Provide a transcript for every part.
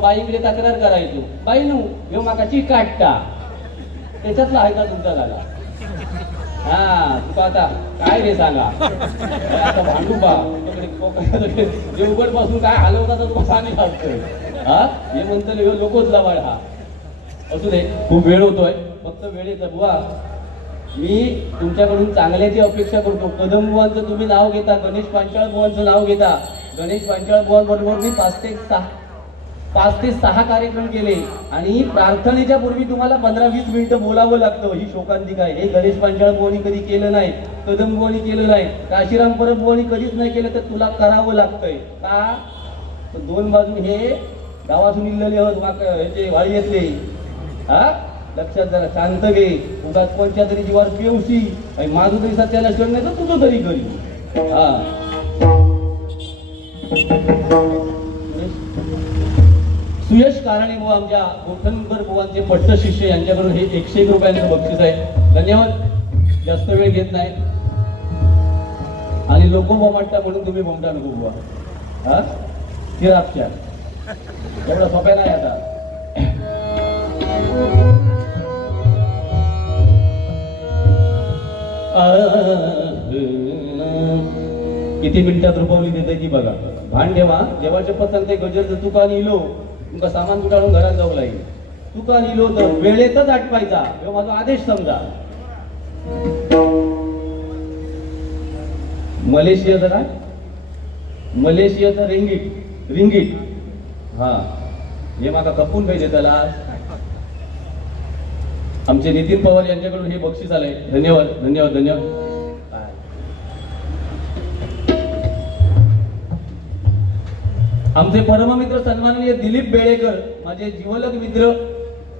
बाईकडे तक्रार करायचो, बाई नु ह्यो माका चीक काढता, त्याच्यातला आहे का तुमचा झाला? हा तुका आता काय रे सांगा, आता भांडू बा देवगड पासून काय हलवता तर तुम्हाला सांगितलं असतं. हा हे म्हणतं ह्यो लोकच लावाळ. हा असू दे, खूप वेळ होतोय, फक्त वेळेचा बुवा मी तुमच्याकडून चांगल्याची अपेक्षा करतो. कदम बुवांचं तुम्ही नाव घेता, गणेश पांचाळ बुवांचं नाव घेता. गणेश पांचाळ बुवांबरोबर मी 5 ते 6 कार्यक्रम केले आणि प्रार्थनेच्या पूर्वी तुम्हाला 15-20 मिनिटं बोलावं लागतं. ही शोकांतिका आहे. हे गणेश पांचाळ बुवांनी कधी केलं नाही, कदम बुवांनी केलं नाही, काशीराम परब बुवांनी कधीच नाही केलं, तर तुला करावं लागतंय का? 2 बाजू हे गावातून इल्लेले ह्याचे वाळी येतले. हा लक्षात जरा शांत घे. उगाच कोणत्या तरी जीवावर पेवशी आणि माझं तरी सत्याला क्षण नाही तर तुझं तरी करी. हा सुयश कारणे बुवा आमच्या गोठणकर बुवांचे पट्ट शिष्य, यांच्याकडून हे 101 रुपयांचं बक्षीस आहे. धन्यवाद. जास्त वेळ घेत नाही आणि लोक बोमटता म्हणून तुम्ही बोमटा नको बुवा. हा चिरापच्या एवढा सोप्या नाही आता. किती मिनिटात रुपवली देते ती बघा. भान ठेवा. देवाच्या पसंत ते गजर जर तुका निलो तुमका सामान कुठाळून घरात जाऊ लागेल. तुका निलो तर वेळेतच आटवायचा, हे माझा आदेश समजा. मलेशियाचं काय? मलेशियाचं रिंगीट. हा हे माका कपून पाहिजे त्याला. आमचे नितीन पवार यांच्याकडून हे बक्षीस आलंय. धन्यवाद धन्यवाद धन्यवाद. आमचे परममित्र सन्माननीय दिलीप बेळेकर, माझे जीवलग मित्र,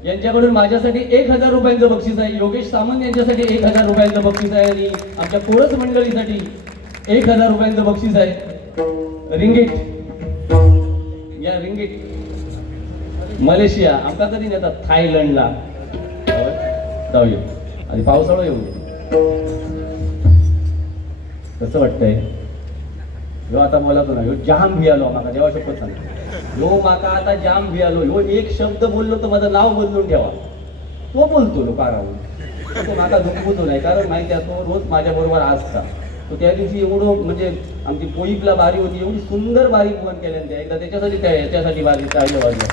यांच्याकडून माझ्यासाठी 1000 रुपयांचं बक्षीस आहे. योगेश सामंत यांच्यासाठी 1000 रुपयांचं बक्षीस आहे आणि आमच्या कोरस मंडळीसाठी 1000 रुपयांचं बक्षीस आहे. रिंगीट या रिंगीट मलेशिया आमका कधी नेतात थायलंडला जाऊया आणि पावसाळा येऊ. कसं वाटतंय? ह्यो आता बोलतो ना, ह्यो जाम भियालो माका. देवा शपथ सांगतो, ह्यो माका आता जाम भियालो. ह्यो एक शब्द बोललो तर माझं नाव बदलून ठेवा. तो बोलतो कारावून, तो माका दुखवतो नाही, कारण माहिती आहे तो रोज माझ्या बरोबर असता. तो त्या दिवशी एवढं म्हणजे आमची पोईपला बारी होती, एवढी सुंदर बारी बुवान केल्या. एकदा त्याच्यासाठी काय याच्यासाठी बारी चाललं वाजलं.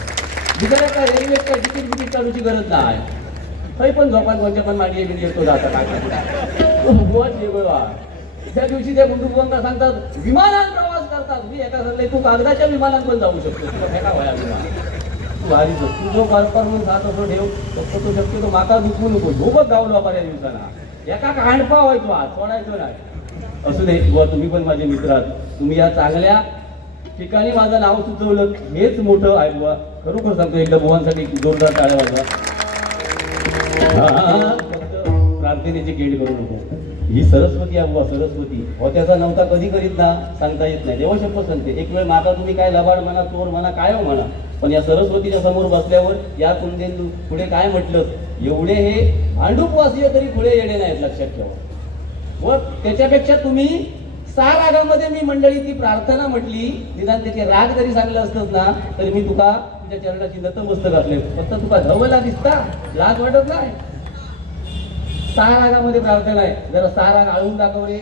बिचारा काय रेल्वेत काय तिकीट काढूची गरज नाही. काही पण झोपान कोणत्या पण माडी येतो जाता काय बुवाच वेगळा. त्या दिवशी त्या गुंडुबांना सांगतात विमानात प्रवास करतात. मी एका सांगले तू कागदाच्या विमानात पण जाऊ शकतो. तुला फेका व्हाया विमान तू भारीच तू जो कारपार म्हणून जात असो ठेव. फक्त तो शक्यतो माका दुखवू नको. झोपत गावलो बऱ्या दिवसांना. एका कांडपा व्हायचो आज सोडायचो नाही. असू दे बुवा, तुम्ही पण माझे मित्र आहात. तुम्ही या चांगल्या ठिकाणी माझं नाव सुचवलं हेच मोठं आहे बुवा. खरोखर सांगतो, एकदा बुवांसाठी जोरदार टाळ्या वाजवा. फक्त प्रार्थनेची केड करू नको. ही सरस्वती आहे बुवा, सरस्वती. त्याचा नव्हता कधी करीत ना सांगता येत नाही. देवा शपथ सांगते. एक वेळ माता तुम्ही काय लबाड म्हणा, चोर म्हणा, काय हो म्हणा, पण या सरस्वतीच्या समोर बसल्यावर या कुंदेंदू पुढे काय म्हटलं, एवढे हे भांडूपवासीय तरी पुढे येणे नाहीत, लक्षात ठेवा. व त्याच्यापेक्षा तुम्ही 6 रागामध्ये मी मंडळी ती प्रार्थना म्हटली, निदान त्याचे राग जरी सांगलं असतंच ना तरी मी तुका तुझ्या चरणाची नतमस्तक घातले. फक्त तुका धवला दिसता, लाज वाटत नाही. 6 रागामध्ये प्रार्थना आहे. जरा 6 राग आळून दाखव रे.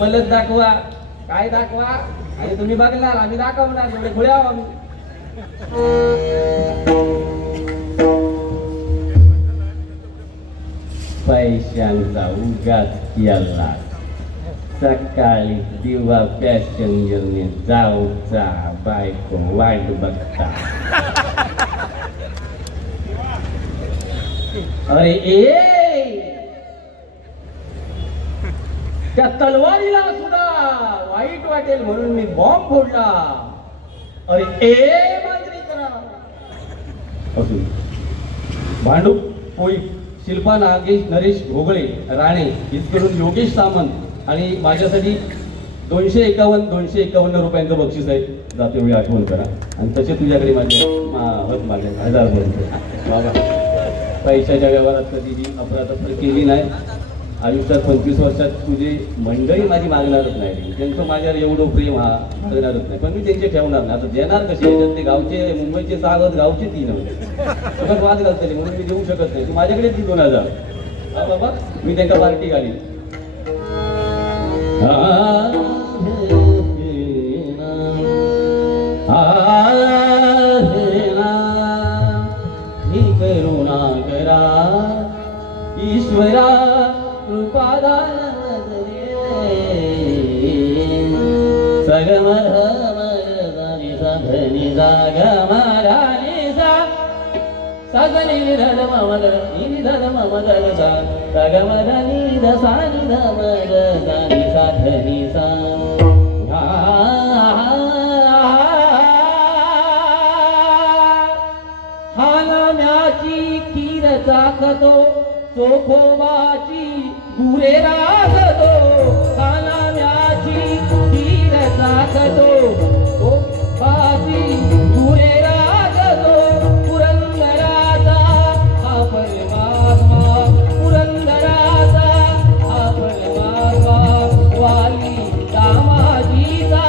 पलट दाखवा, काय दाखवा, आणि तुम्ही बघणार, आम्ही दाखवणार. एवढे खुळे आहो आम्ही. पैशांचा उगाच केला, सकाळी दिवा पॅसेंजरने जाऊचा, बायको वाट बघता. अरे त्या तलवारीला सुद्धा वाईट वाटेल म्हणून मी बॉम्ब फोडला. अरे असू भांडूप पोई शिल्पा नागेश नरेश भोगळे राणे इथकडून योगेश सामंत आणि माझ्यासाठी 251 रुपयांचं बक्षीस आहे. जाते वेळी आठवण करा. आणि तसे तुझ्याकडे माझे 1000 रुपये. बाबा पैशाच्या व्यवहारात कधी अफरातफर केली नाही. आयुष्यात 25 वर्षात तुझी मंडळी माझी मागणारच नाही, त्यांचं माझ्यावर एवढं प्रेम हा करणारच नाही, पण मी त्यांचे ठेवणार नाही. आता देणार कसे? ते गावचे मुंबईचे 6 गावचे 3 होते, वाद घालतले म्हणून मी देऊ शकत नाही. तू माझ्याकडे ती 2000. हा बाबा, मी त्यांना पार्टी घाली. करुणा करा ईश्वरा कृपादान सगम धनी जागमारानी सा सगनी धन ममद नि धन ममद सा सगम धनी दसानी धमद धनी सा धनी सा हानाम्याची खीर चाखतो चोखोबाची गुरे राखतो. हानाम्याची खीर चाखतो चोखोबाची गुरे राखतो. पुरंदराचा हा परमात्मा, पुरंदराचा हा परमात्मा, वाली दामाजीचा.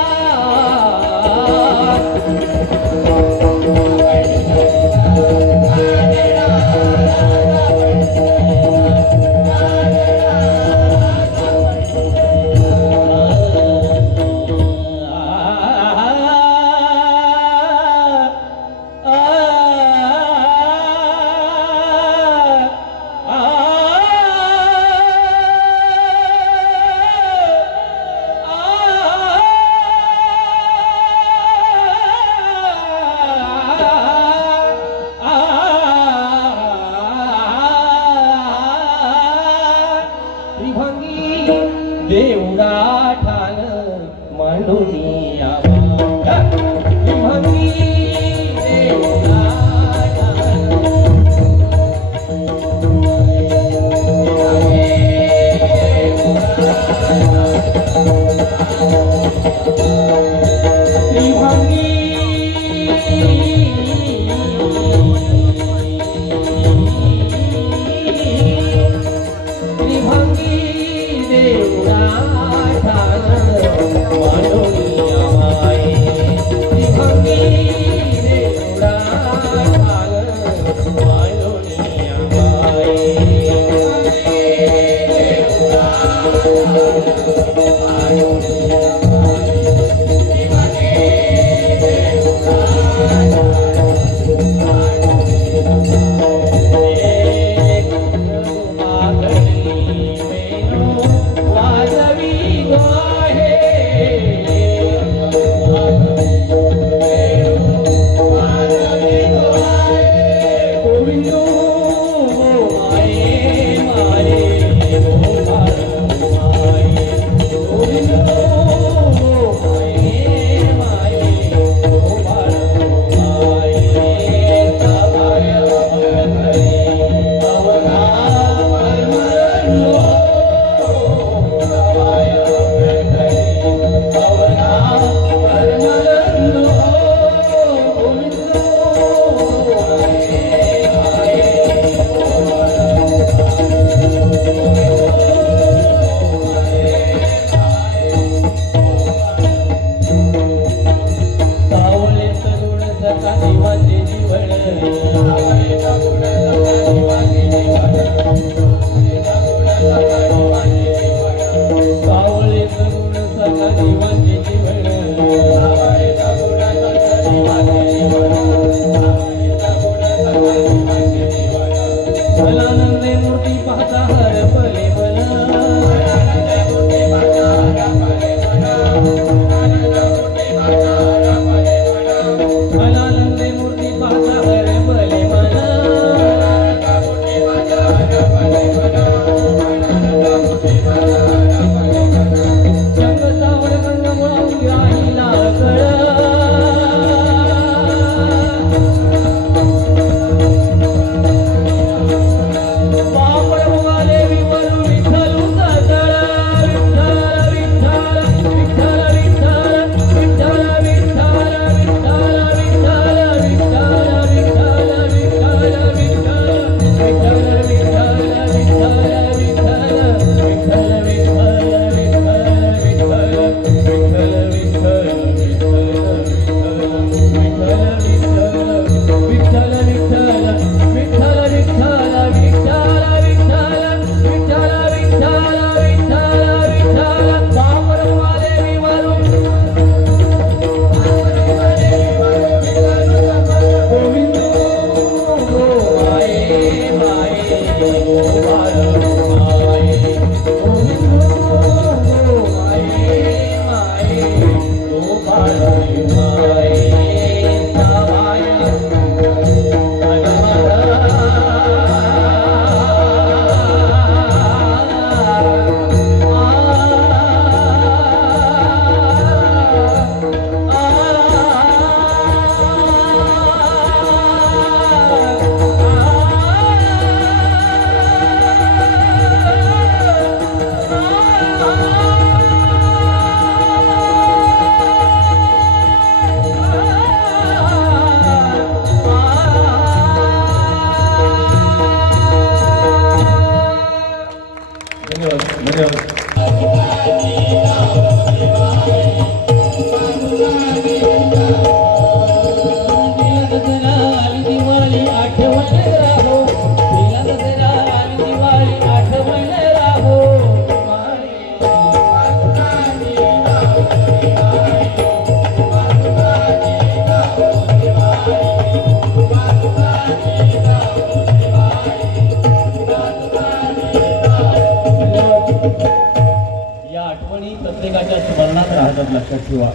प्रत्येकाच्या स्मरणात राहतात, लक्षात ठेवा.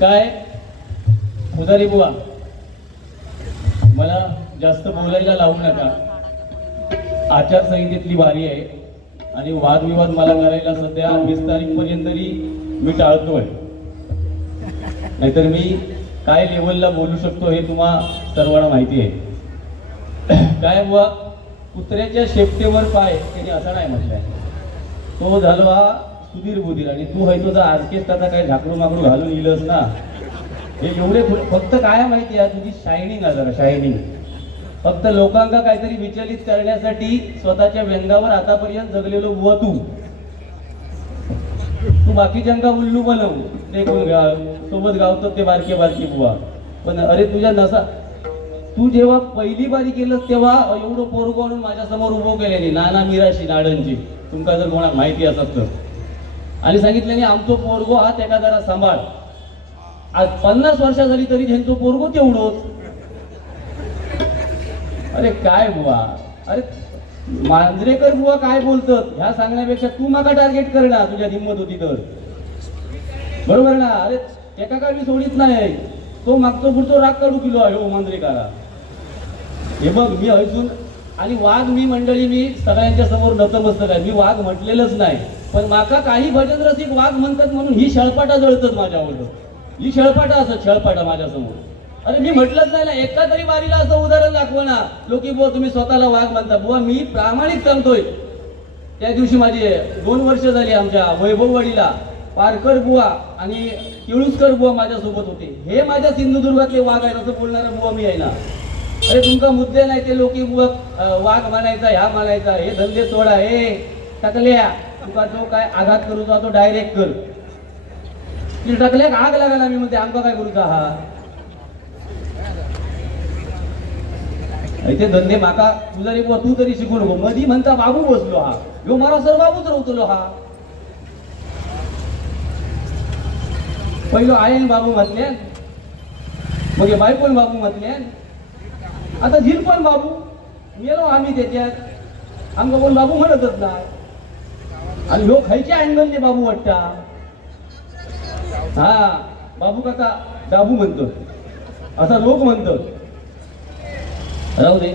काय पुजारी बुवा, मला जास्त बोलायला लावू नका. आचारसंहितेतली बारी आहे आणि वादविवाद मला करायला सध्या 20 तारीखपर्यंत तरी मी टाळतोय. नाहीतर मी काय लेवलला बोलू शकतो हे तुम्हा सर्वांना माहिती आहे. काय बुवा, कुत्र्याच्या शेपटेवर पाय त्याने असं नाही म्हटलंय. तो झालो हा सुधीर बुधीर आणि तू है तुझा ऑर्केस्ट्राचा काय झाकरू माकरू घालून येईलच ना. हे एवढे फक्त काय माहिती आहे तुझी शायनिंग आहे, जरा शायनिंग. फक्त लोकांना काहीतरी विचलित करण्यासाठी स्वतःच्या व्यंगावर आतापर्यंत जगलेलो बुवा तू बाकीच्यांका उल्लू बनव. ते कोण सोबत गावतात ते बारके बारके बुवा. पण अरे तुझ्या नसा, तू जेव्हा पहिली बारी केलंस तेव्हा एवढं पोरगो आणून माझ्या समोर उभं केल्याने नाना मिराशी नाडनची, तुमका जर कोणाला माहिती असत तर, आणि सांगितल्याने आमचो पोरगो हा त्याका जरा सांभाळ. आज 50 वर्ष झाली तरी त्यांचो पोरगो तेवढोच. अरे काय बुवा, अरे मांजरेकर बुवा काय बोलतात ह्या सांगण्यापेक्षा तू माका टार्गेट कर ना, तुझ्या हिंमत होती तर. बरोबर ना. अरे त्याका काय मी सोडित नाही. तो मागतो पुढतो राग काढू किलो आहे हो मांजरेकारा. हे बघ मी हयसून आणि वाघ मी मंडळी मी सगळ्यांच्या समोर नतमस्तक आहे. मी वाघ म्हटलेलंच नाही, पण माका काही भजन रसिक वाघ म्हणतात म्हणून ही शळपाटा जळतात माझ्यावर. ही शळपाटा असत, शळपाटा माझ्यासमोर. अरे मी म्हटलंच नाही ना. एका तरी बारीला असं उदाहरण दाखवा ना. लोकी बुवा तुम्ही स्वतःला वाघ म्हणता. बुवा मी प्रामाणिक सांगतोय. त्या दिवशी माझी 2 वर्ष झाली आमच्या वैभववाडीला पारकर बुवा आणि किळुसकर बुवा माझ्यासोबत होते. हे माझ्या सिंधुदुर्गातले वाघ आहेत असं बोलणारा बुवा मी आहे ना. अरे तुमका मुद्दे नाही ते लोकी बुवा वाघ म्हणायचा, ह्या म्हणायचा, हे धंदे सोडा. हे टाकल्या तुका जो काय आघात करूचा तो डायरेक्ट कर. टाकल्याक आग लागा मी म्हणते आमका काय करूचा हा. ते धंदे माका तुझा रे बुवा तू तरी शिकू नको. मधी म्हणता बाबू बसलो हा, ह्यो मला सर बाबूच रवतलो हा. पहिलो आयन बाबू म्हटल्यान, मग बायकोन बाबू म्हटल्यान, आता झील पण बाबू गेलो आम्ही त्याच्यात. आमका कोण बाबू म्हणतच नाही. आणि लोक खायच्या अँगलने बाबू वाटता. हा बाबू काका दाबू म्हणतो असा लोक म्हणतो. राहू दे.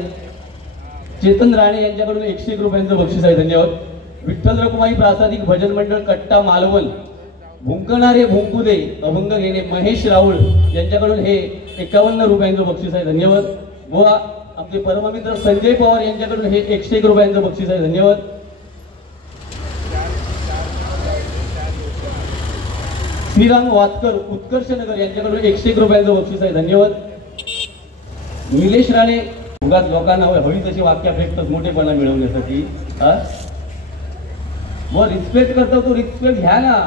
चेतन राणे यांच्याकडून 101 रुपयांचं बक्षीस आहे, धन्यवाद. विठ्ठल रखुमाई प्रासादिक भजन मंडळ कट्टा मालवण भुंकणारे भुंकू दे अभंग घेणे महेश राऊळ यांच्याकडून हे 51 रुपयांचं बक्षीस आहे, धन्यवाद. बुवा आमचे परममित्र संजय पवार यांच्याकडून हे 101 रुपयांचं बक्षीस आहे, धन्यवाद. श्रीराम वातकर उत्कर्ष नगर यांच्याकडून 101 रुपयांचं बक्षीस आहे, धन्यवाद. निलेश राणे उगाच लोकांना हवी तशी वाक्या फेकतात मोठेपणा मिळवण्यासाठी. व रिस्पेक्ट करतो तो रिस्पेक्ट घ्या ना.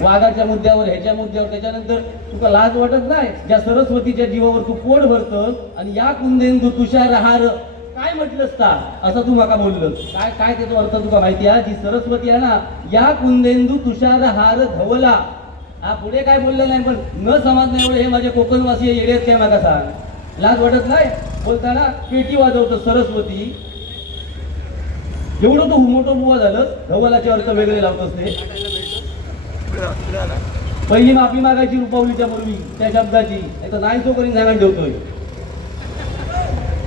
वाघाच्या मुद्द्यावर ह्याच्या मुद्द्यावर त्याच्यानंतर तुका लाज वाटत नाही. ज्या सरस्वतीच्या जीवावर तू पोट भरतस आणि या कुंदेंदू तुषार हार काय म्हटलंस का असं तू माका बोललं. काय काय त्याचा अर्थ तुका माहिती आहे. जी सरस्वती आहे ना, या कुंदेंदू तुषार हार धवला. हा पुढे काय बोललं नाही, पण न समज नाही एवढे हे माझे कोकणवासी येडेत काय माका सांग. लाज वाटत नाही बोलताना. पेटी वाजवतो सरस्वती. एवढं तो मोठं बुवा झालं. धवलाचे अर्थ वेगळे लावतोस ते. पहिली माफी मागायची रुपावलीच्या पूर्वी त्या शब्दाची, नाही तर नाही तो करीन सांगायला ठेवतोय.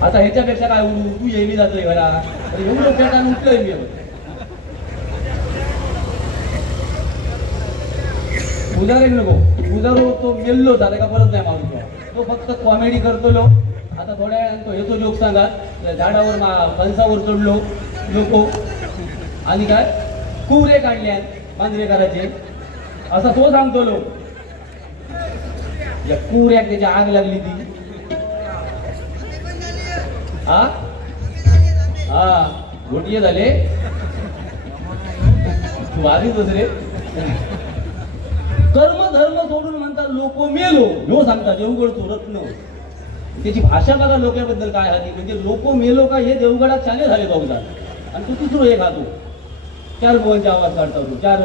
आता ह्याच्यापेक्षा काय उडू तू येवी जातोय घरा. एवढं पेटा उठलोय मी. उदारे नको उदारो तो मेल्लो झाला का परत नाही मारू. तो फक्त कॉमेडी करतो लो. आता थोड्या वेळानं येतो जोक सांगा. झाडावर फणसावर चढलो लोक आणि काय कुरे काढल्या मांजरेकराचे असा तो सांगतो लो. या कुऱ्याक त्याची आग लागली ती. हा हा घोटिये झाले तू आधीच रे. कर्म धर्म सोडून म्हणतात लोक मेलो ह्यो सांगता देवगडचो रत्न. त्याची भाषा बघा लोकांबद्दल काय आहे, म्हणजे लोक मेलो का हे देवगडात चाले झाले बघतात. आणि तू तिसरो हे खातो 4 बुवांचे आवाज काढता तू 4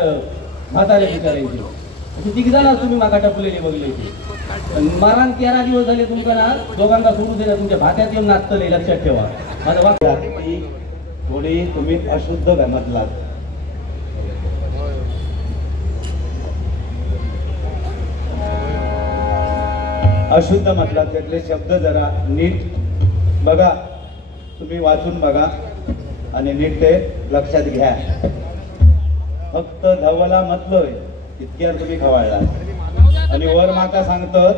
म्हातारे विचारायचे तिघ जण तुम्ही मागा टपलेली बघले मारान 13 दिवस झाले तुमका ना दोघांना सोडू दिला तुमच्या भात्यात येऊन नाचतले लक्षात ठेवा. माझं वाक्य थोडी तुम्ही अशुद्ध म्हटलात. अशुद्ध म्हटलात त्यातले शब्द जरा नीट बघा, तुम्ही वाचून बघा आणि नीट ते लक्षात घ्या. फक्त धवला म्हटलोय इतक्यावर तुम्ही खवाळला. आणि वर माका सांगतात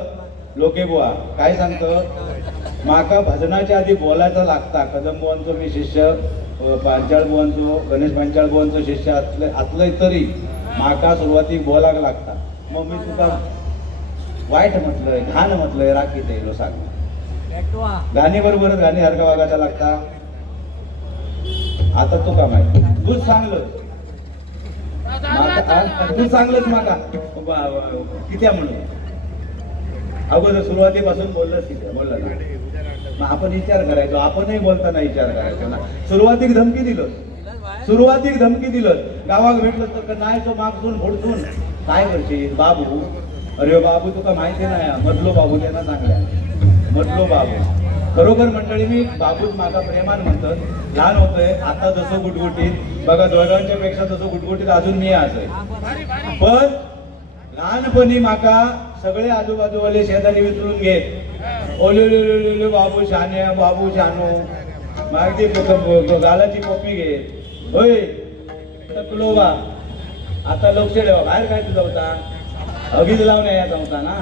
लोके बुवा काय सांगतं, माका भजनाच्या आधी बोलायचं लागता. कदम बुवांचो मी शिष्य, पांचाळ बुवांचो, गणेश पांचाळ बुवांचो शिष्य आतलंय तरी माका सुरुवातीक बोलाक लागता. मग मी तुका वाईट म्हटलंय, घाण म्हटलंय, राखीत येलो सांग. गाणी बरोबरच गाणी सारखा वागायचा लागता. आता तू का माहिती तूच सांगलं तू चांगलंच माका कित्या म्हणून अगोदर सुरुवातीपासून बोललंच तिथे बोललं ना. मग आपण विचार करायचो, आपणही बोलताना विचार करायचो ना. सुरुवातीक धमकी दिलं गावाक भेटलं तर नाही तो मागसून फोडसून काय करशील बाबू. अरे बाबू तुका माहिती नाही मधलो बाबू त्यांना चांगल्या मधलो बाबू. खरोखर मंडळी मी बाबूच माका प्रेमान म्हणतात. लहान होतोय आता जसं गुटगुटीत बघा दोघांच्या पेक्षा जसं गुटगुटीत अजून मी असं. पण लहानपणी माका सगळे आजूबाजूवाले शेजारी विचारून घेत ओले बाबू शाने बाबू शानू मागती गालाची कॉपी घेत होय टकलो बा. आता लक्ष ठेवा बाहेर काय तुझा होता अगीच लावून यायचा होता ना.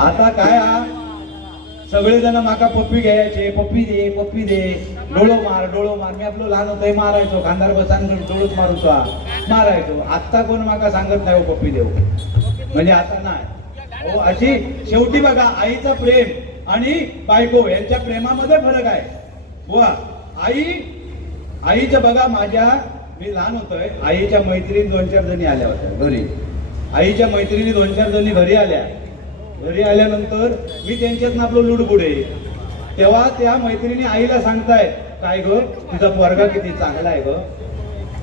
आता काय हा सगळेजण माका पप्पी घ्यायचे, पप्पी दे डोळो मार. मी आपलं लहान होतंय मारायचो, खांदार बसान डोळोच मारूचो मारायचो. आता कोण माका सांगत नाही हो पप्पी देऊ म्हणजे आता नाही. अशी शेवटी बघा आईचं प्रेम आणि बायको यांच्या प्रेमामध्ये फरक आहे. वा आईच्या बघा माझ्या मी लहान होतोय आईच्या मैत्रिणी 2-4 जणी आल्या होत्या घरी. आईच्या मैत्रिणी 2-4 जणी घरी आल्यानंतर मी त्यांच्यात आपलं लुडबुडे. तेव्हा त्या मैत्रिणी आईला सांगतायत काय ग तुझा पोरगा किती चांगला आहे ग.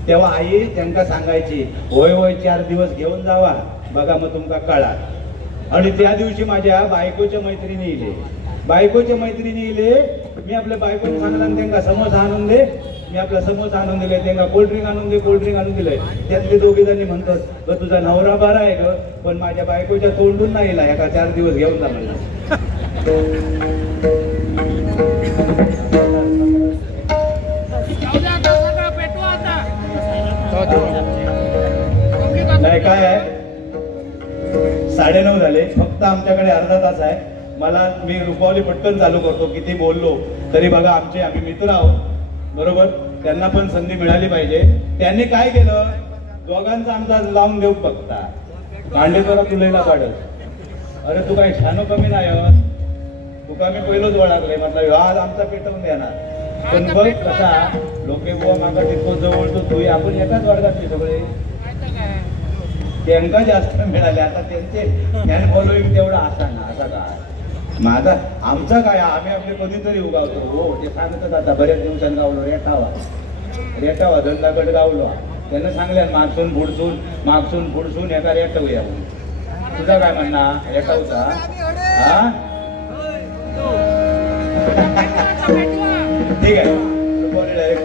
तेव्हा आई त्यांना सांगायची होय 4 दिवस घेऊन जावा बघा मग तुमका कळा. आणि त्या दिवशी माझ्या बायकोच्या मैत्रिणी इले मी आपल्या बायकोने सांगला त्यांना समोसा आणून दे. मी आपला समोसा आणून दिले, त्यांना कोल्ड्रिंक आणून दिले. त्यातले 2 जणी म्हणतात तुझा नवरा बरा आहे ग पण माझ्या बायकोच्या तोंडून नाही ला एका 4 दिवस घेऊन जा म्हणला. नाही काय आहे 9:30 झाले फक्त आमच्याकडे अर्धा तास आहे. मी रुपावली पटकन चालू करतो. किती बोललो तरी बघा आम्ही मित्र आहोत बरोबर. त्यांना पण संधी मिळाली पाहिजे. त्यांनी काय केलं दोघांचा आमचा लावून देऊ बघता कांडेतोरा तुलेला पाडत. अरे तू काही छानो कमी नाही तुका मी पहिलोच ओळखले म्हटलं आज आमचा पेटवून देणार. पण बघ कसा लोके बुवा मागा तितको जवळतो तू आपण एकाच वर्गातले सगळे त्यांना जास्त मिळाले. आता त्यांचे फॅन फॉलोईंग तेवढा असा ना असा काय माझा आमचा काय आम्ही आपले कधीतरी उगावतो. हो ते सांगतच आता बऱ्याच दिवसांनी गावलो रेटावा धंदागड गावलो. त्यांना सांगल्या मागसून फुडसून एका रेटवूया. तुझा काय म्हणणा रेटावचा हा ठीक आहे डायरेक्ट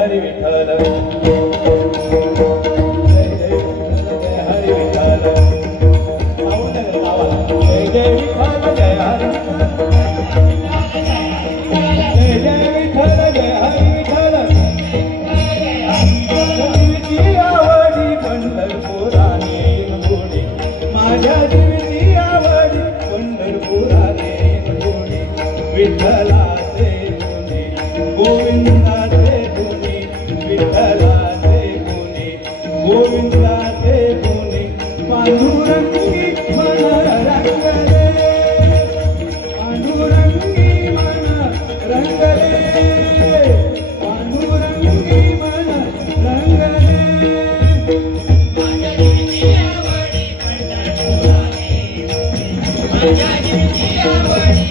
हरी विठ्ठल जय जय हरी विठ्ठल जय जय विठ्ठल जय हरी जय जय विठ्ठल जय हरी विठ्ठल जीविती आवडी पंढरपुराने गोडी माझ्या जीविती आवडी पंढरपुराने गोडी विठ्ठलाचे गुणी गोविंदाचे गुणी विठ्ठलाचे गुणी गोविंदाचे गुणी पांडुरंगी मन रंगले पांडुरंगी मन रंगले पांडुरंगी मन रंगले माझ्या जीविती आवडी पंढरपुराने माझ्या जीविती आवडी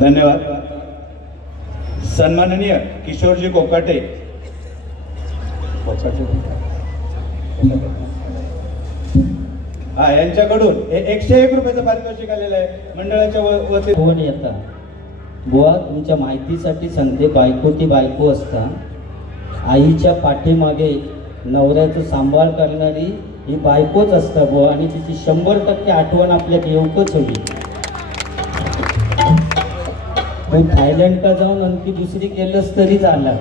धन्यवाद. सन्माननीय किशोरजी कोकाटे. हा, यांच्याकडून 101 रुपयाचं पारितोषिक आलेलं आहे मंडळाच्या वतीने. कोण येता बुवा, तुमच्या माहितीसाठी सांगते, बायको ती बायको असता. आईच्या पाठीमागे नवऱ्याचं सांभाळ करणारी ही बायकोच असता बुवा, आणि तिची 100% आठवण आपल्याला येऊकच हवी. पण थायलंडला जाऊन आणखी दुसरी केलंच तरी झाला,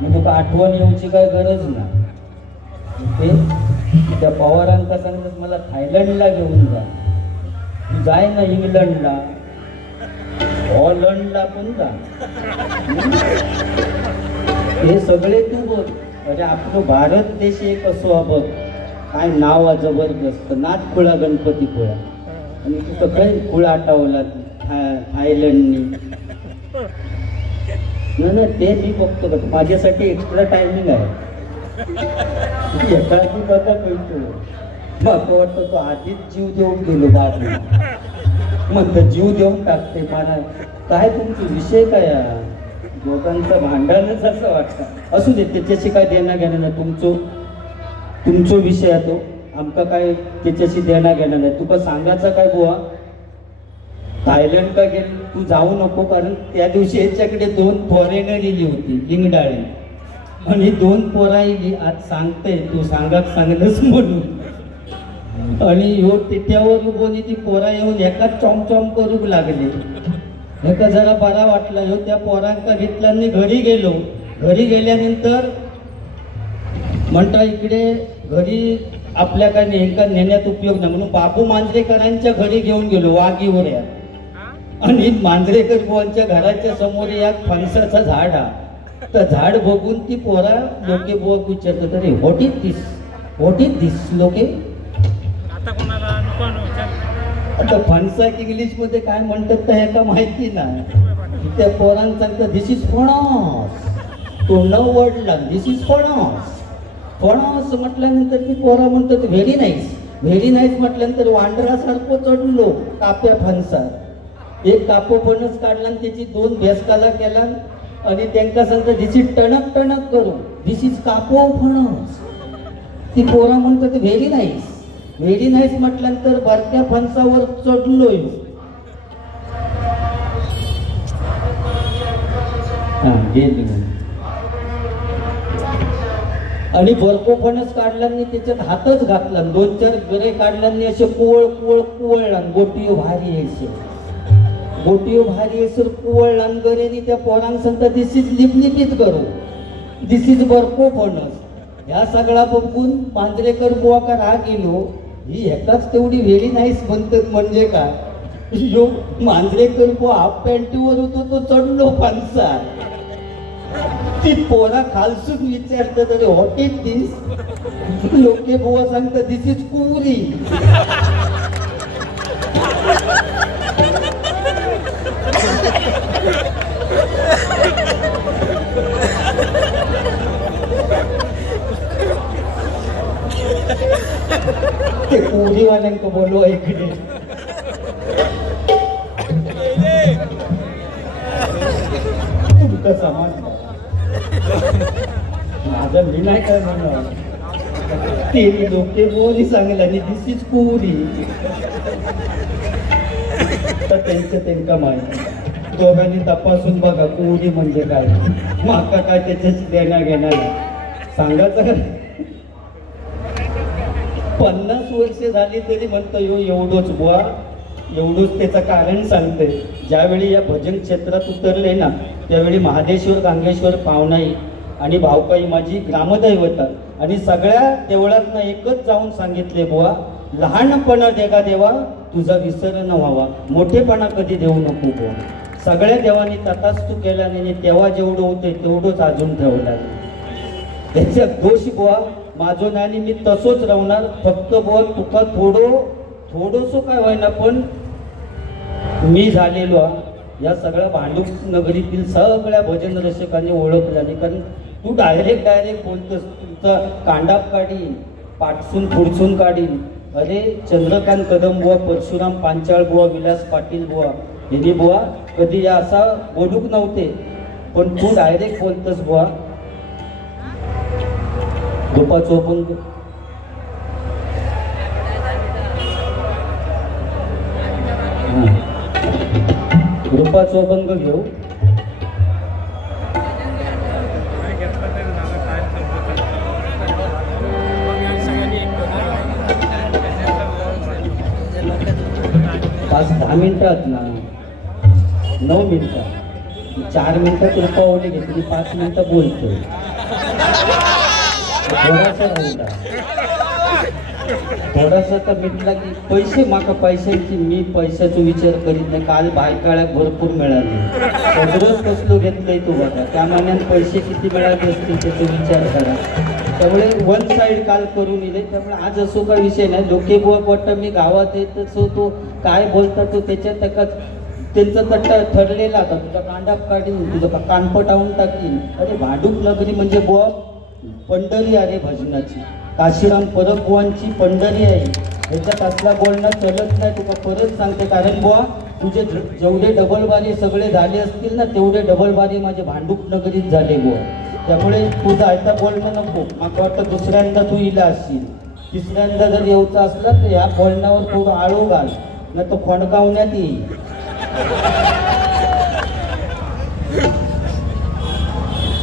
मग तुका आठवण येऊची काय गरज ना. ते त्या पवारांका सांगतात मला थायलंडला घेऊन जा. तू जाय ना इंग्लंडला, हॉलंडला पण जा. हे सगळे तू बघ. अरे आपलं भारत देश एक असो बघ, काय नाव आहे जबरदस्त, नाथ खुळा गणपती खुळा, आणि तिथं काही खुळा आटावला थायलंडनी. नाही ते मी बघतो का, माझ्यासाठी एक्स्ट्रा टायमिंग आहे. एकाची बघा कळतो, मग वाटतं तो आधीच जीव देऊन गेलो बाप, म्हणतं जीव देऊन टाकते मला. काय तुमचा विषय काय आहे? दोघांचं भांडणच असं वाटतं. असू दे, त्याच्याशी काय देणं घेणं नाही. तुमचा विषय आहे तो, आमका काय त्याच्याशी देणं घेणं नाही. तुका सांगायचं काय बुवा, थायलंड का गेली तू जाऊ नको, कारण त्या दिवशी याच्याकडे 2 फॉरेनर इली होती लिंगडाळी, आणि 2 पोरा इली. आज सांगते तू सांगलंच म्हणून, आणि ह्यो तिथ्यावर उभोनी ती पोरा येऊन एकाच चॉम करूक लागले. एका जरा बरा वाटला. ह्यो त्या पोरांका घेतला आणि घरी गेलो. घरी गेल्यानंतर म्हणता इकडे घरी आपल्या काय नेण्यात उपयोग नाही म्हणून बाबू मांजरेकरांच्या घरी घेऊन गेलो वाघीवऱ्या. आणि मांजरेकर बुवांच्या घराच्या समोर एक फणसाचं झाड हा. तर झाड बघून ती पोरा लोके बुवा विचारतात, अरे व्हॉट इज दिस लोके. आता फणसा इंग्लिश मध्ये काय म्हणतात तर ह्याका माहिती नाही. त्या पोरांना सांगतात दिस इज फणस. तो न वडला दिस इज फणस. फणस म्हटल्यानंतर ती पोरा म्हणतात व्हेरी नाईस. व्हेरी नाईस म्हटल्यानंतर वांडरासारखं चढलो काप्या फणसा. एक कापो फणस काढला आणि त्याची 2 भेसकाला केला, आणि त्यांना सांगतात दिस इज टणक करू, दिस इज कापो फणस. ती पोरा म्हणतात व्हेरी नाईस. व्हेरी नाईस म्हटल्यानंतर बारक्या फणसावर चढलोय. आणि बरको फणस काढल्याने त्याच्यात हातच घातला, 2-4 गरे काढल्याने असे कुवळला. गोटियो भारी यायचे, गोटियो भारी यायचं कुवळला गरेनी. त्या पोरांना सांगतात दिस इज लिपलिपीत करू, दिस इज बरको फणस. ह्या सगळा बघून मांजरेकर बुवा का राग गेलो, ही एकाच तेवढी व्हेरी नाईस म्हणतात म्हणजे काय. यो मांजरेकर बुवा हाफ पॅन्टीवर होतो, तो चढलो फणसा. ती पोरा खालसून विचारतात अरे व्हॉट इज दिस. लोके बुवा सांगतात दिस इज कुवरी. ते कुवरीवाल्यांक बोलवा इकडे. तुमचा समाज माझा मी नाही काय म्हणा. ते लोके बोली सांगेल आणि दिस इज कुवरी. तर त्यांच्या माहिती. दोघांनी तपासून बघा कुवरी म्हणजे काय. माका काय त्याच्याशी देणं घेणार सांगायचं. 50 वर्षे झाली तरी म्हणतो यो एवढंच बुवा, एवढंच. त्याचं कारण सांगते. ज्यावेळी या भजन क्षेत्रात उतरले ना, त्यावेळी महादेश्वर गांगेश्वर पावनाई आणि भावकाई माझी ग्रामदैवत, आणि सगळ्या देवळातनं एकच जाऊन सांगितले बुवा, लहानपणा देगा देवा तुझा विसर न व्हावा, मोठेपणा कधी देऊ नको बुवा. सगळ्या देवानी तथास्तु केला नाही, तेव्हा जेवढं होते तेवढंच अजून ठेवला. त्याच्यात दोष बुवा माझं नाही, मी तसंच राहणार. फक्त बुवा तुका थोडंसं काय व्हायना, पण मी झालेलो या सगळ्या भांडूप नगरीतील सगळ्या भजन रसिकांनी ओळखलं नाही. कारण तू डायरेक्ट बोलतोस, तुमचा कांडाप काढीन, पाठसून पुढसून काढीन. अरे चंद्रकांत कदम बुवा, परशुराम पांचाळ बुवा, विलास पाटील बुवा, हिने बुवा कधी असा बोलूक नव्हते, पण तू डायरेक्ट बोलतस बुवा. दुपारचं ओपन रुपाचं अभंग घेऊ. पाच 10 मिनिटात ना, 9 मिनिटं, 4 मिनिटात रुपावली घेतली, 5 मिनिटं बोलतोय. थोडासा तर मिटला की पैसे माका पैशांची, मी पैशाचा विचार करीत नाही. काल बायकाळ्याक भरपूर मिळाले, सगळंच कसलो घेतलंय तू बघा, त्या महिन्यात पैसे किती मिळाले असतील त्याचा विचार करा. त्यामुळे वन साईड काल करून येईल. त्यामुळे आज असो का विषय नाही. लोके बुवा वाटतं मी गावात येत असो, तो काय बोलता तो त्याच्यात त्यांचा तट्टा ठरलेला होता. तुझा कांडाप काढीन, तुझं कानपटावून टाकीन. अरे भांडूप नगरी म्हणजे बुवा पंढरी आहे भजनाची. काशीराम परब बुवांची पंढरी आहे. ह्याच्यात असला बोलणं चलत नाही. तुका परत सांगते, कारण बुवा तुझे जेवढे डबलबारी सगळे झाले असतील ना, तेवढे डबलबारी माझे भांडूप नगरीत झाले बुवा. त्यामुळे तुझं ऐकता बोलणं नको. मला वाटतं दुसऱ्यांदा तू इला असशील. तिसऱ्यांदा जर येऊचं असलं तर या बोलण्यावर थोडं आळो घाल, नाही तो खोंडकावण्यात येईल.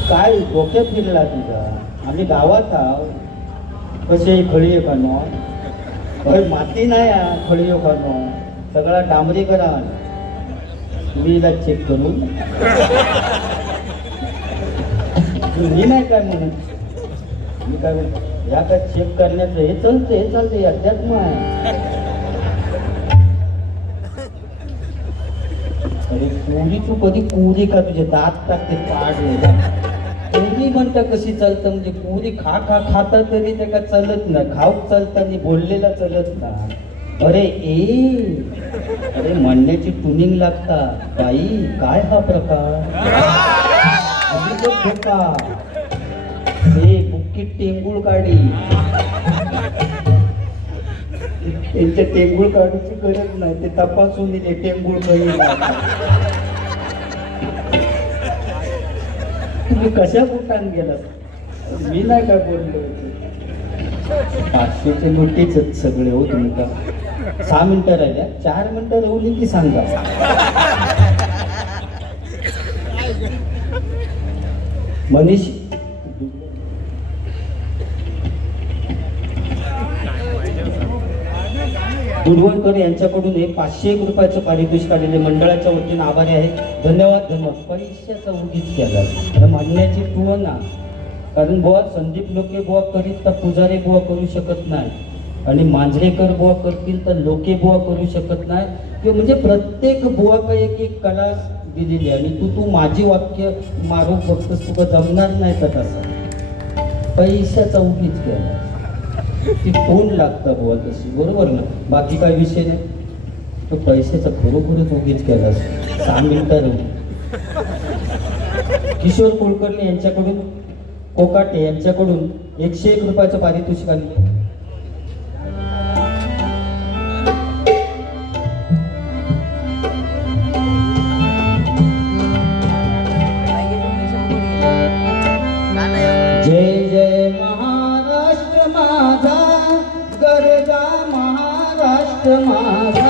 काय डोक्यात फिरला तुझा? आम्ही गावात आहोत. कसे खळी खानो, माती नाही खळी खानो, सगळा डांबरीकरा. तुम्ही चेक करून मी नाही काय म्हणत. मी काय म्हणतो या काय चेक करण्याचं हे चालतं अध्यात्म आहे. अरे पुरी तू कधी पुरी का तुझे दात टाकते पाड. पुरी म्हणता कशी चालतं म्हणजे पुरी खाता तरी ते का चालत ना. खाऊक चालताना बोललेला चलत ना. अरे अरे म्हणण्याची ट्युनिंग लागता. बाई काय हा प्रकार? बुक्कीत टेंगुळ काढी. त्यांच्या टेंगुळ काढूची गरज नाही. ते तपासून दिले टेंगुळ कधी. तुम्ही कशा कुठान गेला? मी नाही काय बोललो. 500चे नोटीच सगळे हो तुम्ही का. 6 मिनिटं राहिल्या, 4 मिनिटं राहून की सांगा. मनीष दुर्वणकर यांच्याकडून हे 501 रुपयाचं पारितोषिक आलेले मंडळाच्या वतीने आभारी आहे. धन्यवाद. पैशाचा उगीच केला म्हणण्याची तू ना. कारण बुवा संदीप लोके बुवा करीत तर पुजारी बुवा करू शकत नाही, आणि मांजरेकर बुवा करतील तर लोके बुवा करू शकत नाही. किंवा म्हणजे प्रत्येक बुवा का एक कला दिलेली आहे. आणि तू माझी वाक्य मारू फक्त तुला जमणार नाही का तसं. पैशाचा उगीच केला. ती कोण लागतं बुवा तशी, बरोबर ना. बाकी काय विषय नाही. तो पैशाचा खरोखरच उगीच केला. 6 मिनिटं. किशोर कुलकर्णी यांच्याकडून, कोकाटे यांच्याकडून 101 रुपयाचं पारितोषिक आले. जय जय महाराष्ट्र माझा, गरजा महाराष्ट्र माझा.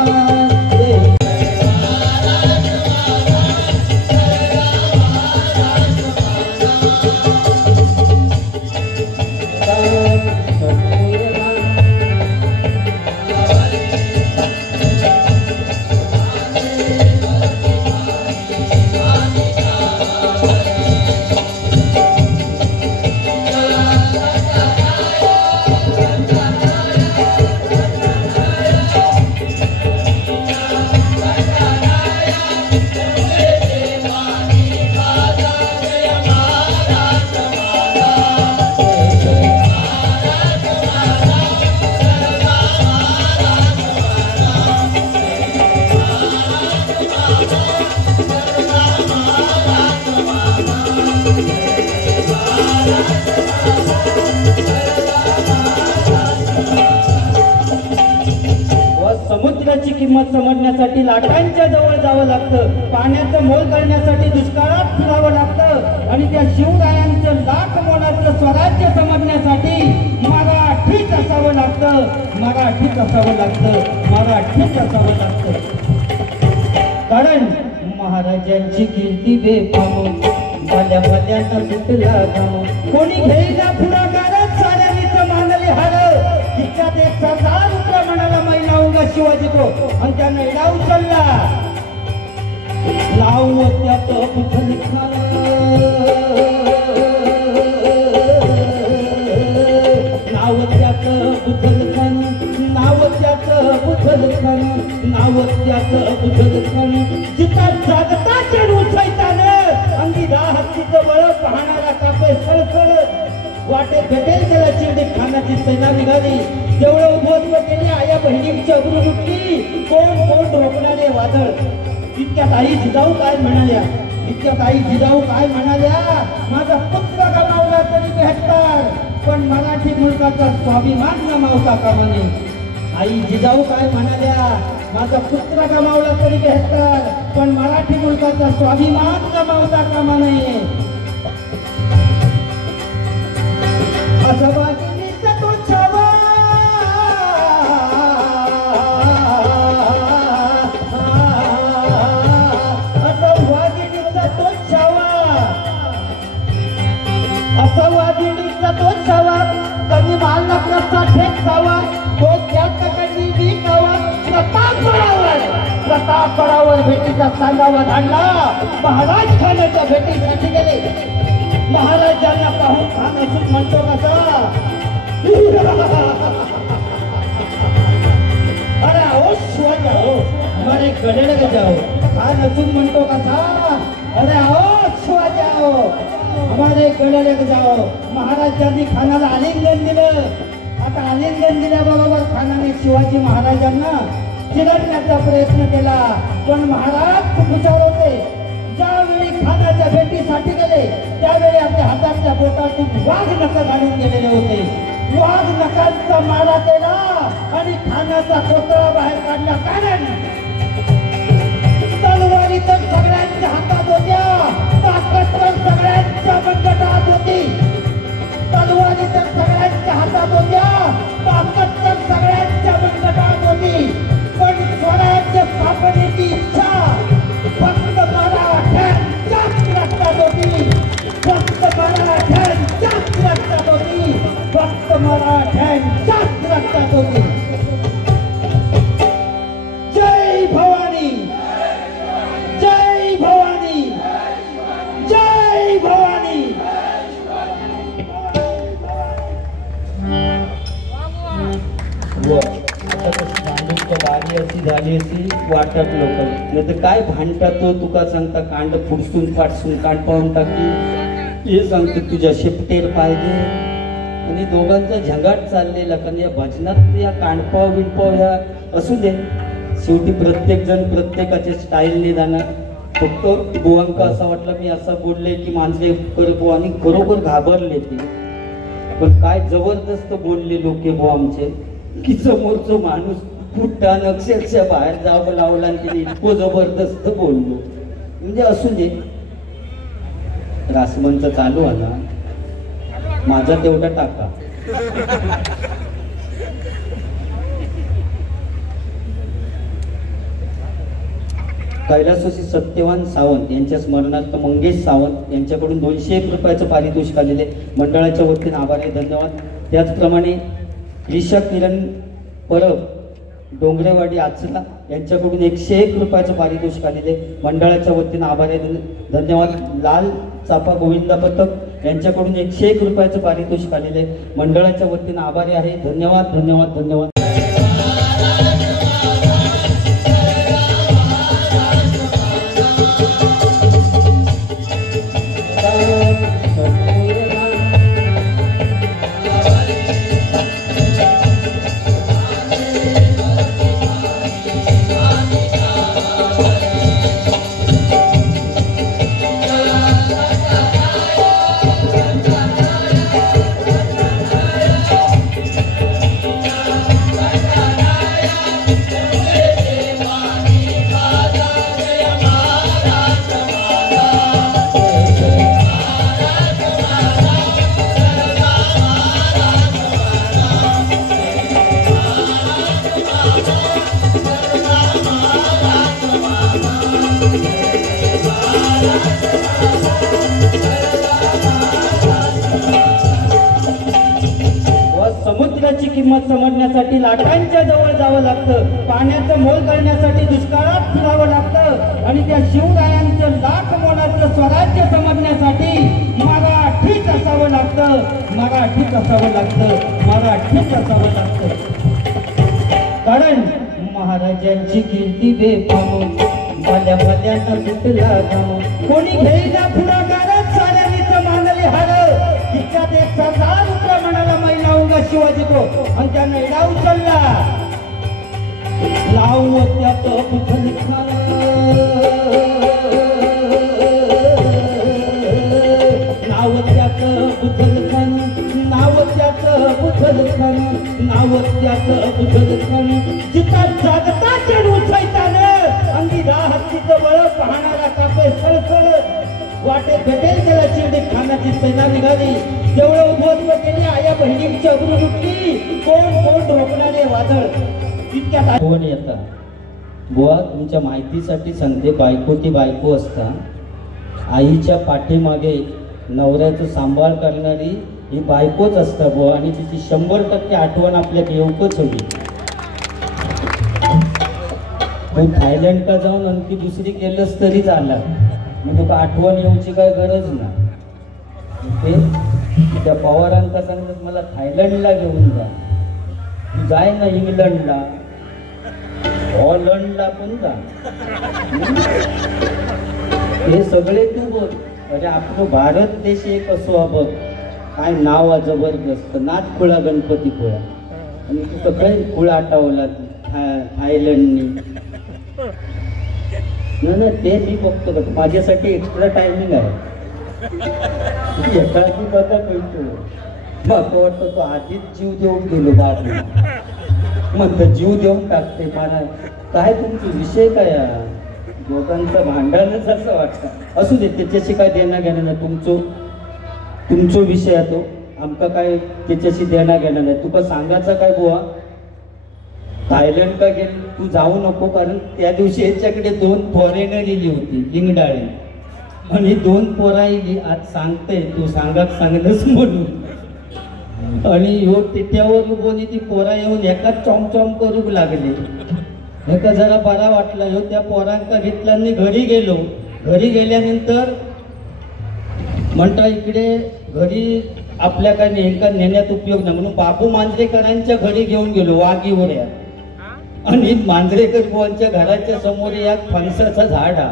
समुद्राची किंमत समजण्यासाठी लाटांच्या जवळ जावं लागतं, पाण्याचं मोल करण्यासाठी दुष्काळात फिरावं लागतं, आणि त्या शिवरायांचं लाख मोलाचं स्वराज्य समजण्यासाठी मराठीच असावं लागतं, मराठीच असावं लागतं, मराठीच असावं लागतं. कारण महाराजांची कीर्ती बेफाम, भल्या भल्यांना सुटला घाम. कोणी घेईना पुढाकारच साऱ्यांनीच मानले हार. तिच्यात एक सरदार उतरा म्हणाला, मैं लावूंगा शिवाजी को, आणि त्यानं एडा उचलला. लावून त्यात बुधन खान, नाव त्यात बुधन खान, नाव त्यात बुधन खान, नाव त्यात बुधन खान. जिता जागता चढू सैतानं, अंगी हत्तीचं बळ पाहणारा कापे सळसळ. वाटे भेटेल त्याला चिरडी खानाची सेना निघाली. जेवढं उद्ध्वस्त केली आया बहिणींची अब्रू लुटली. कोण कोण रोखणारे वादळ. इतक्यात आई जिजाऊ काय म्हणाल्या, इतक्यात आई जिजाऊ काय म्हणाल्या, माझा पुत्र गमावला तरी 72, पण मराठी मुलकाचा स्वाभिमान गमावता कामा नये. आई जिजाऊ काय म्हणाल्या, माझा पुत्र गमावला तरी 72, पण मराठी मुलकाचा स्वाभिमान गमावता कामा नये. असं वागिनीचा तो छावा, असं वागिनीचा तो छावा, असं वागिनीचा तो छावा. कधी मालना कसा ठेकावा, तो त्यात कधी विकावा. प्रतापगडावर भेटीचा सांगावा धाडला. महाराज खानाच्या भेटीसाठी गेले. महाराजांना पाहून खान असून म्हणतो कसा, अरे आओ शिवाजी आओ, हमारे गले लगे जाओ. खान असून म्हणतो कसा, अरे आओ शिवाजी आओ, हमारे गले लगे जाओ. महाराजांनी खानाला आलिंगन दिलं. आता आलिंगन दिल्याबरोबर खानाने शिवाजी महाराजांना चिरडण्याचा प्रयत्न केला, पण महाराज खूप हुशार होते. ज्यावेळी खानाच्या भेटीसाठी गेले त्यावेळी आपल्या हाताच्या बोटातून वाघ नख घालून गेलेले होते. वाघ नखांचा मारा केला आणि खानाचा कोतळा बाहेर काढला. कारण तलवारी तर सगळ्यांच्या हातात होत्या, ताकद तर सगळ्यांच्या मनगटात होती. तलवारी तर सगळ्यांच्या हातात होत्या, ताकद तर सगळ्यांच्या मनगटात होती. पण स्वराज्य स्थापनेची इच्छा फक्त मराठ्यांच्याच रक्तात होती, फक्त मराठ्यांच्याच रक्तात होती, फक्त मराठ्यांच्याच रक्तात होती. जय भवानी, जय भवानी, जय भवानी. बारी अशी झाली अशी वाटत लोक नाही तर काय भांडतात तुका सांगता, कांड फुडसून फाटसून कांड पाहून टाकी. हे सांगते तुझ्या शेपटेर पाहिजे. आणि दोघांचा झंगाट चाललेला, कारण या भजनात या कांडपाव बिंडपाव ह्या असू दे. शेवटी प्रत्येक जण प्रत्येकाच्या स्टाईलने जाणार. फक्त बुवांका असं वाटलं मी असं बोलले की माणसे बुवानी खरोखर घाबरले ते. पण काय जबरदस्त बोलले लोक बुवा आमचे, की समोरचं माणूस फुट्टान अक्षरशः बाहेर जावं लावला आणि तिने इतकं जबरदस्त बोललो. म्हणजे असू दे, रासमंच चालू आला, माझा तेवढा टाका. कैलासवासी सत्यवान सावंत यांच्या स्मरणार्थ मंगेश सावंत यांच्याकडून 201 रुपयाचं पारितोषिक आलेले मंडळाच्या वतीने आभार आहे, धन्यवाद. त्याचप्रमाणे ईशा किरण परब डोंगरेवाडी आचला यांच्याकडून 101 रुपयाचं पारितोषिक आलेले मंडळाच्या वतीने आभार आहे, धन्यवाद. लाल चापा गोविंदा पथक यांच्याकडून 101 रुपयाचं पारितोषिक आलेले मंडळाच्या वतीने आभारी आहे, धन्यवाद धन्यवाद धन्यवाद. समुद्राची किंमत समजण्यासाठी लाटांच्या जवळ जावं लागतं, पाण्याचं मोल करण्यासाठी दुष्काळात फिरावं लागतं, आणि त्या शिवरायांचं लाख मोलाचं स्वराज्य समजण्यासाठी मराठीच असावं लागतं, मराठीच असावं लागतं, मराठीच असावं लागतं. कारण महाराजांची कीर्ती बेफाम, भल्या भल्यानं सुटला गाव, कोणी घेईना पुढाकारच साऱ्यांनीच मानले हार. तिच्यात एक सरदार उतरा म्हणाला, महिला उगा शिवाजी को, आणि त्यानं एडा उचलला. लावू त्यात पुथल खान, नाव त्यात पुथल खान, नाव त्यात पुथल खान, नाव त्यात पुथल खान. जिता जागता चढू सैतानं, अंगी हत्तीचं बळ पाहणारा कापे सळसळ. वाटेत भेटेल त्याला चिरडे खानाची सेना निघाली, तेवढं उद्ध्वस्त केले आया बहिणीची अब्रू लुटली. कोण रोखणारे वादळ इतक्यात आठवण येतात. बुवा तुमच्या माहितीसाठी सांगते, बायको ती बायको असता, आईच्या पाठीमागे नवऱ्याचं सांभाळ करणारी ही बायकोच असता बुवा, आणि तिची 100% आठवण आपल्याला येऊकच हवी. तू थायलंड का जाऊन आणखी दुसरी केलंच तरी झाला, म्हणजे तुका आठवण येऊची काय गरज नाही. ते त्या पवारांका सांगतात मला थायलंडला घेऊन जा, तू जाय ना इंग्लंडला, हॉलंडला पण जा, हे सगळे तू बघ. अरे आपलं भारत देश एक असो बघ, काय नाव आहे जबरदस्त, नाथ खुळा गणपती खुळा, आणि तुझं काय खुळा आटावला थायलंडनी. नाही ते मी बघतो का, माझ्यासाठी एक्स्ट्रा टायमिंग आहे. एखादी बघा कळतो, मग वाटतं तो आधीच जीव देऊन गेलो बाबू, मग जीव देऊन टाकते मला. काय तुमचा विषय काय आहे? दोघांचं भांडणच असं वाटतं. असू दे, त्याच्याशी काय देणं घेणं नाही. तुमचा विषय आहे तो, आमका काय त्याच्याशी देणं घेणं नाही. तुका सांगायचं काय बुवा, थायलंड का गेली तू जाऊ नको, कारण त्या दिवशी याच्याकडे 2 फॉरेनर इली होती लिंगडाळी, आणि 2 पोरा इली. आज सांगते तू सांगलंच म्हणून, आणि ह्यो तिथ्यावर उभोनी ती पोरा येऊन एका चॉम करूक लागली. एका जरा बरा वाटला. ह्यो त्या पोरांका घेतला आणि घरी गेलो. घरी गेल्यानंतर म्हणता इकडे घरी आपल्या काय नेण्यात उपयोग नाही म्हणून बाबू मांजरेकरांच्या घरी घेऊन गेलो वाघीवर या. आणि मांजरेकर बुवांच्या घराच्या समोर एक फणसाचं झाड हा.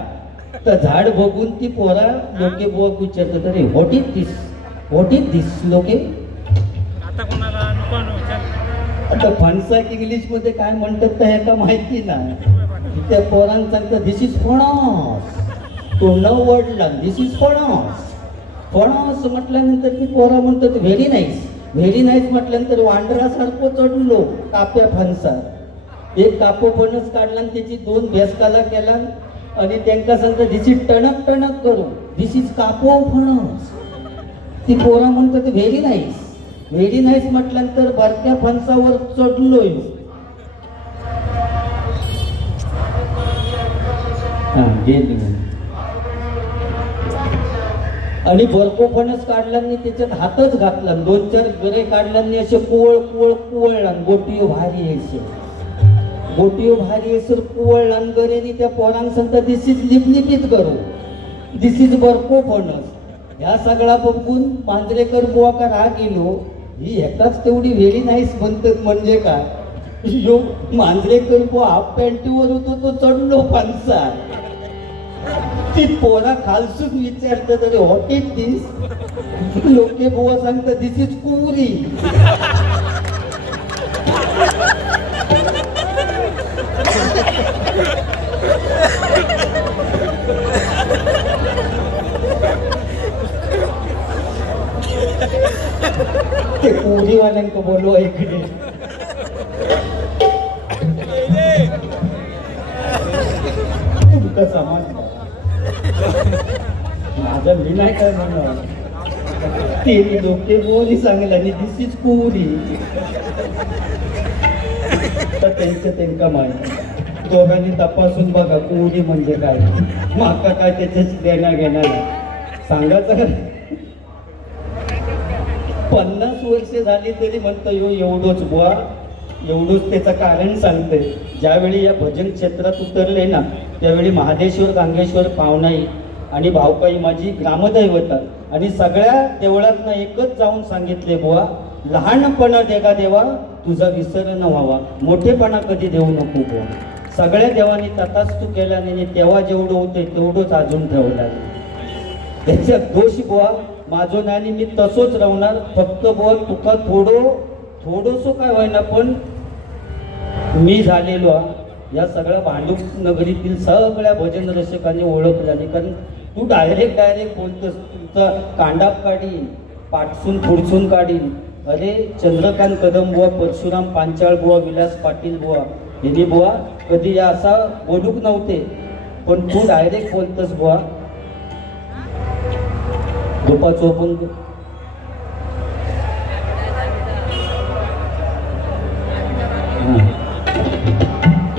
तर झाड बघून ती पोरा लोके बुवा विचारतात, अरे व्हॉट इज दिस लोके. आता फणसा इंग्लिश मध्ये काय म्हणतात तर ह्याका माहिती नाही. त्या पोरांना सांगतात दिस इज फणस. तो न वडला दिस इज फणस. फणस म्हटल्यानंतर ती पोरा म्हणतात व्हेरी नाईस म्हटल्यानंतर वांडरासारखं चढलो काप्या फणसा. एक कापो फणस काढला आणि त्याची 2 भेसकाला केला, आणि त्यांना सांगतात दिस इज टणक करू, दिस इज कापो फणस. ती पोरा म्हणतात व्हेरी नाईस म्हटल्यानंतर बारक्या फणसावर चढलोय. आणि बरको फणस काढल्याने त्याच्यात हातच घातला, 2-4 गरे काढल्याने असे कुवळला, गोटियो भारी सर कुवळला गरेनी त्या पोरांना सांगता दिस इज लिपलिपीत करू, दिस इज बरको फणस. ह्या सगळा बघून मांजरेकर बुवा का राग गेलो, ही एकाच तेवढी व्हेरी नाईस म्हणतात म्हणजे काय. यो मांजरेकर बुवा हाफ पॅन्टीवर होतो तो चढलो फणसा. ती पोरा खालसून विचारतात अरे व्हॉट इज दिस. लोके बुवा सांगतात दिस इज कुवरी. ते कुवरीवाल्यांक बोलवा इकडे. तुमका समाज माझा मी नाही काय म्हणणार. ते लोके बोली सांगला दिस इज कुवरी. तर त्यांचं माहिती दोघांनी तपासून बघा कोणी म्हणजे काय, माका काय त्याच्याशी देण्या घेणार सांगायचं. 50 वर्ष झाली तरी म्हणतो यो एवढंच बुवा, एवढंच. त्याचं कारण सांगते. ज्यावेळी या भजन क्षेत्रात उतरले ना, त्यावेळी महादेश्वर गांगेश्वर पावनाई आणि भावकाई माझी ग्रामदैवता, आणि सगळ्या देवळातनं एकच जाऊन सांगितले, बुवा लहानपणा देगा देवा तुझा विसर न व्हावा, मोठेपणा कधी देऊ नको बुवा. सगळ्या देवानी तथास्तु केला नाही, तेव्हा जेवढं होते तेवढंच अजून ठेवला. त्याच्यात दोष बुवा माझो नाही, मी तसोच राहणार. फक्त बुवा तुका थोडंसं काय व्हायना, पण मी झालेलो या सगळ्या भांडूप नगरीतील सगळ्या भजन रसिकांनी ओळखल्याने. कारण तू डायरेक्ट बोलतोस, तुमचा कांडाप काढीन, पाठसून पुढसून काढीन. अरे चंद्रकांत कदम बुवा, परशुराम पांचाळ बुवा, विलास पाटील बुवा, यांनी बुवा कधी असा बोलूक नव्हते, पण तू डायरेक्ट बोलतोस बुवा. रूपाचं आपण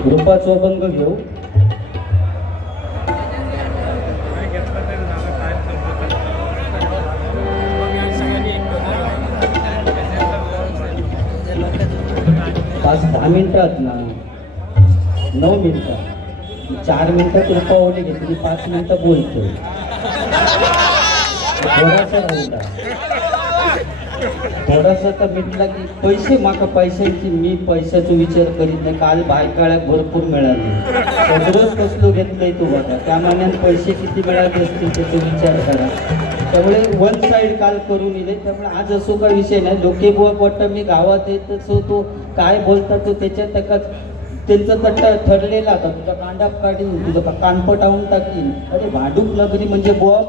रूपाचं अभंग घेऊ. पाच 10 मिनिटात ना, 9 मिनिटं, 4 मिनिटात रूपावली घेतली, 5 मिनिटं बोलतोय. थोडासा तर मिटला की पैसे माका पैशांची, मी पैशाचा विचार करीत नाही. काल बायकाळ्या भरपूर मिळाले, सगळंच कसलो घेतलंय तू बघा. त्या महिन्यात पैसे किती मिळाले असतील त्याचा विचार करा. त्यामुळे वन साईड काल करून येईल. त्यामुळे आज असो का विषय नाही. लोके बुवा वाटतं मी गावात येत असो, तो काय बोलता तो त्याच्यात त्यांचा तट्टा ठरलेला होता. तुझा कांडाप काढीन, तुझं कानपटावून टाकीन. अरे भांडूप नगरी म्हणजे बुवा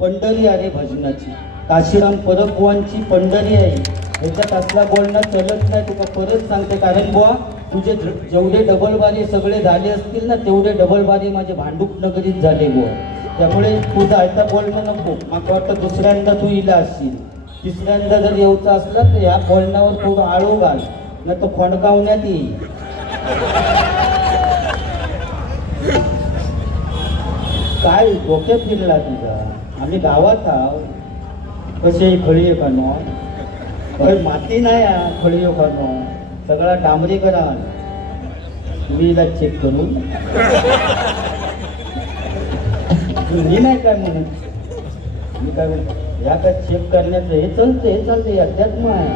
पंढरी आहे भजनाची. काशीराम परब बुवांची पंढरी आहे. ह्याच्यात असला बोलणं चलत नाही. तुका परत सांगते, कारण बुवा तुझे जेवढे डबल बारी सगळे झाले असतील ना, तेवढे डबल बारी माझे भांडूप नगरीत झाले बुवा. त्यामुळे तुझं आता बोलणं नको. मला वाटतं दुसऱ्यांदा तू इला असशील. तिसऱ्यांदा जर येऊचं असलं तर या बोलण्यावर थोडं आळू घाल, नाही तो फणकावण्यात येईल. काय डोक्यात फिरला तुझा? आम्ही गावात आहोत. कसे खळी आहे कानो, माती नाही खळी कानो, सगळा डांबरीकरण. तुम्ही इला चेक करून मी नाही काय म्हणत. मी काय या काय चेक करण्याचं हे चालतं अध्यात्म आहे.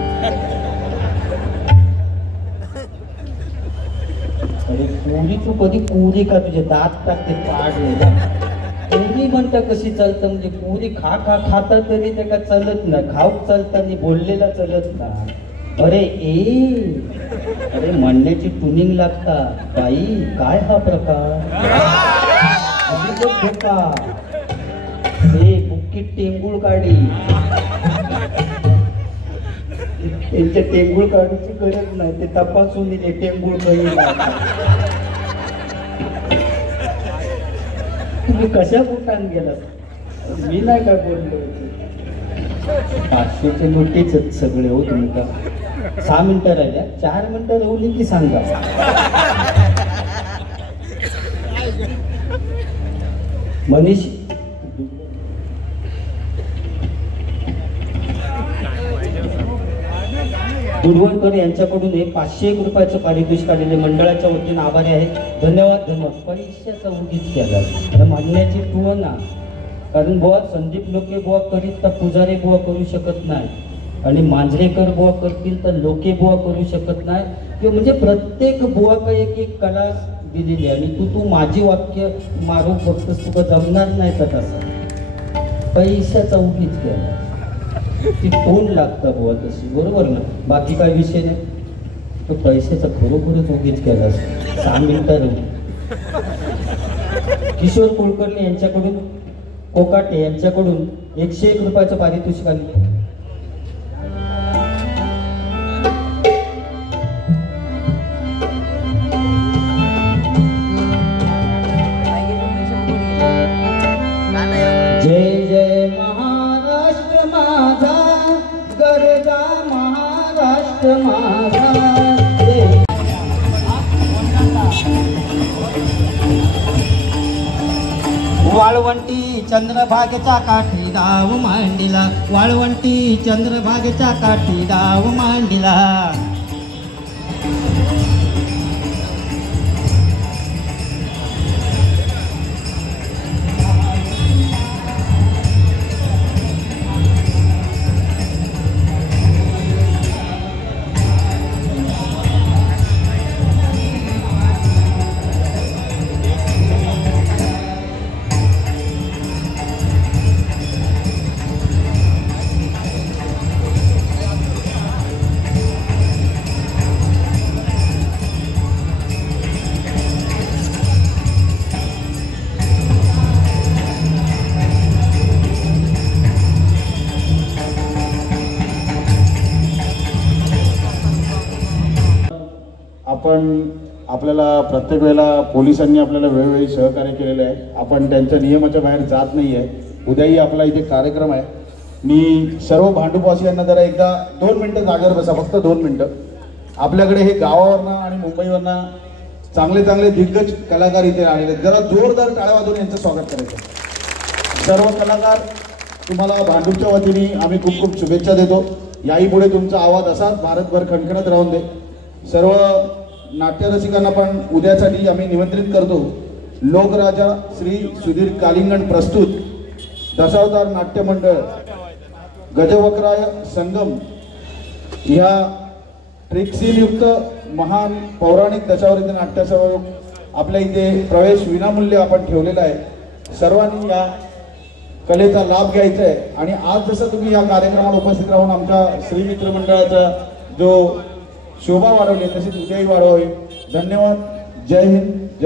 अरे पुरी तू कधी पुरी का तुझे दात टाकते पाड. पुरी म्हणता कशी चालतं, म्हणजे पुरी खाता तरी ते का चालत ना. खाऊक चालताना बोललेला चालत ना. अरे अरे म्हणण्याची ट्युनिंग लागता. बाई काय हा प्रकार? बुक्कीत टेंगुळ काढी. त्यांच्या टेंगुळ काढूची गरज नाही. ते तपासून दिले टेंगुळ काही. तुम्ही कशा कुठान गेला? मी नाही काय बोललो. 500चे नोटीच सगळे हो. तुम्ही का 6 मिनिटं राहिल्या, 4 मिनिटं राहून की सांगा. मनीष दुर्वणकर यांच्याकडून हे 501 रुपयाचं पारितोषिक आलेले मंडळाच्या वतीने आभारी आहे. धन्यवाद. पैशाचा उगीच केला म्हणण्याची तुलना. कारण बुवा संदीप लोके बुवा करीत तर पुजारी बुवा करू शकत नाही, आणि मांजरेकर बुवा करतील तर लोके बुवा करू शकत नाही. किंवा म्हणजे प्रत्येक बुवा का एक कला दिलेली आहे. आणि तू माझी वाक्य मारू बघतोस, तुका जमणार नाही तर तसं. पैशाचा उगीच केला. ती टोन लागतं बुवा तशी, बरोबर ना. बाकी काय विषय नाही. तो पैशाचा खरोखरच उगीच केला. 6 मिनिटं. किशोर कुलकर्णी यांच्याकडून, कोकाटे यांच्याकडून 101 रुपयाचं पारितोषिक आले. जय जय महाराष्ट्र माझा, गरजा महाराष्ट्र माझा. वाळवंटी चंद्रभागेच्या काठी गाव मांडिला, वाळवंटी चंद्रभागेच्या काठी गाव मांडिला. आपल्याला प्रत्येक वेळेला पोलिसांनी आपल्याला वेळोवेळी सहकार्य केलेलं आहे. आपण त्यांच्या नियमाच्या बाहेर जात नाही आहे. उद्याही आपला इथे कार्यक्रम आहे. मी सर्व भांडूपवासियांना जरा एकदा 2 मिनटं जागेवर बसा, फक्त 2 मिनटं. आपल्याकडे हे गावावरनं आणि मुंबईवरनं चांगले चांगले दिग्गज कलाकार इथे आलेले आहेत. जरा जोरदार टाळ्या वाजवून यांचं स्वागत करायचं. सर्व कलाकार तुम्हाला भांडूपच्या वतीने आम्ही खूप खूप शुभेच्छा देतो. याही पुढे तुमचा आवाज असाच भारतभर खणखणत राहून दे. सर्व नाट्यरसिकांना पण उद्यासाठी आम्ही निमंत्रित करतो. लोकराजा श्री सुधीर कालिंगण प्रस्तुत दशावतार नाट्य मंडळ गजवक्राय संगम ह्या ट्रिक्सीयुक्त महान पौराणिक दशावतारी नाट्यासह आपल्या इथे प्रवेश विनामूल्य आपण ठेवलेला आहे. सर्वांनी या कलेचा लाभ घ्यायचा आहे. आणि आज जसं तुम्ही या कार्यक्रमात उपस्थित राहून आमच्या श्री मित्र मंडळाचा जो शोभा वाढवली तशीच उद्याही वाढवावी. धन्यवाद. जय हिंद.